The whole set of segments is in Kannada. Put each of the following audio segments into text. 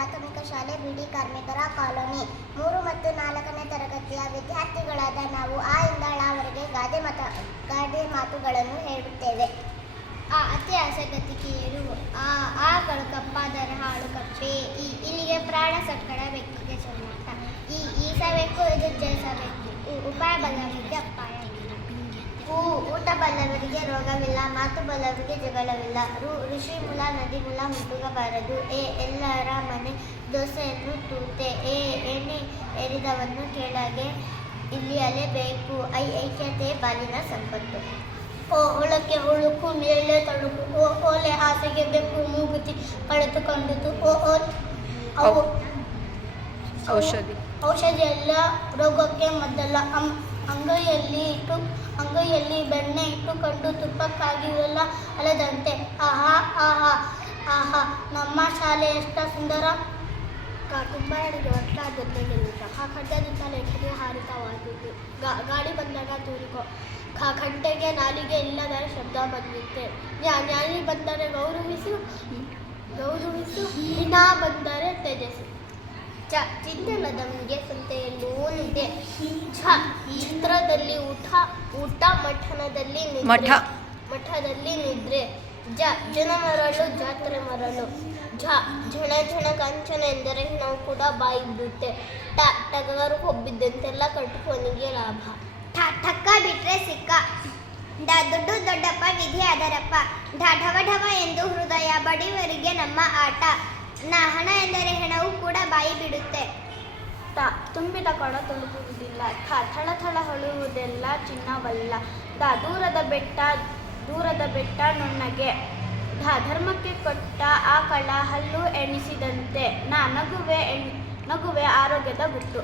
ಪ್ರಾಥಮಿಕ ಶಾಲೆ, ಬಿಡಿ ಕಾರ್ಮಿಕರ ಕಾಲೋನಿ. 3 ಮತ್ತು 4ನೇ ತರಗತಿಯ ವಿದ್ಯಾರ್ಥಿಗಳಾದ ನಾವು ಆ ಇಂದ ಳವರೆಗೆ ಗಾದೆ ಮಾತುಗಳನ್ನು ಹೇಳುತ್ತೇವೆ. ಅತಿ ಆಸೆಗತಿಕೇರು, ಆಗಳು ಕಪ್ಪಾದರೆ ಹಾಳು ಕಪ್ಪೆ. ಇಲ್ಲಿಗೆ ಪ್ರಾಣ ಸಕ್ಕಡ, ಬೆಕ್ಕಿಗೆ ಚೊನ್ನಾಟ. ಈಸಬೇಕು, ಇದು ಜಯಿಸಬೇಕು. ಉಪಾಯ ಬಲ್ಲವರಿಗೆ ಅಪಾಯ ಇಲ್ಲ. ಊಟ ಬಲ್ಲವರಿಗೆ ರೋಗವಿಲ್ಲ, ಮಾತು ಬಲ್ಲವರಿಗೆ ಜಗಳವಿಲ್ಲ. ಋಷಿ ಮುಲ ನದಿ ಮುಲ ಹುಟ್ಟುಗಬಾರದು. ಎಲ್ಲರ ಮನೆ ದೋಸೆಯನ್ನು ತೂತೆ. ಎಣ್ಣೆ ಎರಿದವನ್ನು ಕೆಳಗೆ ಇಳಿಯಲೇಬೇಕು. ಐಕ್ಯತೆ ಬಾಲಿನ ಸಂಪತ್ತು. ಒಳಕ್ಕೆ ಹುಳುಕು, ಮೇಲೆ ತಳುಕು. ಓಲೆ ಆಸೆಗೆ ಬೆಕ್ಕು, ಮೂಗುತಿ ಕಳೆದುಕೊಂಡಿತು. ಔಷಧಿ ಎಲ್ಲ ರೋಗಕ್ಕೆ ಮದ್ದಲ್ಲ. ಅಂಗೈಯಲ್ಲಿ ಬೆಣ್ಣೆ ಇಟ್ಟುಕೊಂಡು ತುಪ್ಪಕ್ಕಾಗಿವೆಲ್ಲ ಅಲೆದಂತೆ. ಆಹಾ ಆಹಾ ಆಹಾ, ನಮ್ಮ ಶಾಲೆ ಎಷ್ಟ ಸುಂದರ. ಕುಂಬಾರನಿಗೆ ಒಟ್ಟಾಗುತ್ತೆ ಗೆಲ್ಲುತ್ತ. ಖಡ್ಗದಿಂದ ಲೇಖನಿ ಹಾರಿತವಾದುದು. ಗಾಡಿ ಬಂದಾಗ ತೂರಿಕೋ. ಗಂಟೆಗೆ ನಾಲಿಗೆ ಇಲ್ಲದರೆ ಶಬ್ದ ಬಂದಿತ್ತೆ. ಜ್ಞಾನಿ ಬಂದರೆ ಗೌರವಿಸು, ಹೀನ ಬಂದರೆ ತ್ಯಜಿಸು. ಚಿಂತೆಲ್ಲದವನಿಗೆ ಸಂತೆಯಲ್ಲಿ ಓನಿದೆ. ಛತ್ರದಲ್ಲಿ ಊಟ, ಮಠದಲ್ಲಿ ನಿದ್ರೆ. ಜನ ಮರಳು, ಜಾತ್ರೆ ಮರಳು. ಝಣ ಕಾಂಚನ ಎಂದರೆ ನಾವು ಕೂಡ ಬಾಯಿ ಬಿಡುತ್ತೆ. ಟಗರು ಕೊಬ್ಬಿದ್ದಂತೆಲ್ಲ ಕಟ್ಟುವನಿಗೆ ಲಾಭ. ಠಕ್ಕ ಬಿಟ್ರೆ ಸಿಕ್ಕ. ದುಡ್ಡು ದೊಡ್ಡಪ್ಪ, ವಿಧಿ ಅದರಪ್ಪ. ಢವ ಢವ ಎಂದು ಹೃದಯ ಬಡಿವರಿಗೆ ನಮ್ಮ ಆಟ. ಹಣ ಎಂದರೆ ಹೆಣವು ಕೂಡ ಬಾಯಿ ಬಿಡುತ್ತೆ. ತುಂಬಿದ ಕೊಡ ತುಳುಕುವುದಿಲ್ಲ. ಥಳ ಹೊಳುವುದೆಲ್ಲ ಚಿನ್ನವಲ್ಲ. ದೂರದ ಬೆಟ್ಟ ನುಣ್ಣಗೆ. ಧರ್ಮಕ್ಕೆ ಕೊಟ್ಟ ಆಕಳ ಹಲ್ಲು ಎಣಿಸಿದಂತೆ. ನಗುವೆ ಆರೋಗ್ಯದ ಗುಟ್ಟು.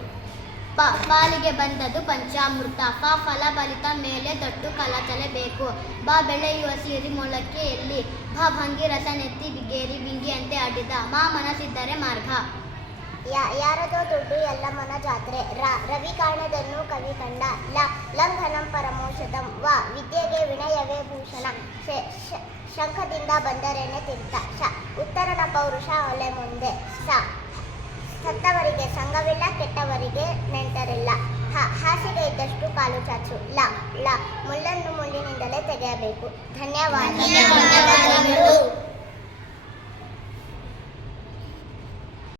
ಪಾಲಿಗೆ ಬಂದದು ಪಂಚಾಮೃತ. ಫಲ ಬಲಿತ ಮೇಲೆ ತೊಟ್ಟು ಕಲಚಲೇಬೇಕು. ಬೆಳೆಯುವ ಸಿರಿ ಮೊಳಕೆ ಎಲ್ಲಿ. ಭಂಗಿರಸ ನೆತ್ತಿ ಬಿಗೇರಿ ಬಿಂಗಿಯಂತೆ ಆಡಿದ. ಮನಸ್ಸಿದ್ದರೆ ಮಾರ್ಗ. ಯಾರದೋ ದುಡ್ಡು ಎಲ್ಲಮ್ಮನ ಜಾತ್ರೆ. ರವಿ ಕಾಣದನ್ನು ಕವಿ ಕಂಡ. ಲಂಘನಂ ಪರಮೋಷಧಂ. ವಿದ್ಯೆಗೆ ವಿನಯವೇ ಭೂಷಣ. ಶಂಖದಿಂದ ಬಂದರೇನೆ ತೀರ್ಥ. ಉತ್ತರನ ಪೌರುಷ ಒಲೆ ಮುಂದೆ. ಸತ್ತವರಿಗೆ ಸಂಘವಿಲ್ಲ, ಕೆಟ್ಟವರಿಗೆ ನೆಂಟರಿಲ್ಲ. ಹಾಸಿಗೆ ಇದ್ದಷ್ಟು ಕಾಲು ಚಾಚು. ಮುಳ್ಳನ್ನು ಮುಳ್ಳಿನಿಂದಲೇ ತೆಗೆಯಬೇಕು. ಧನ್ಯವಾದಗಳು.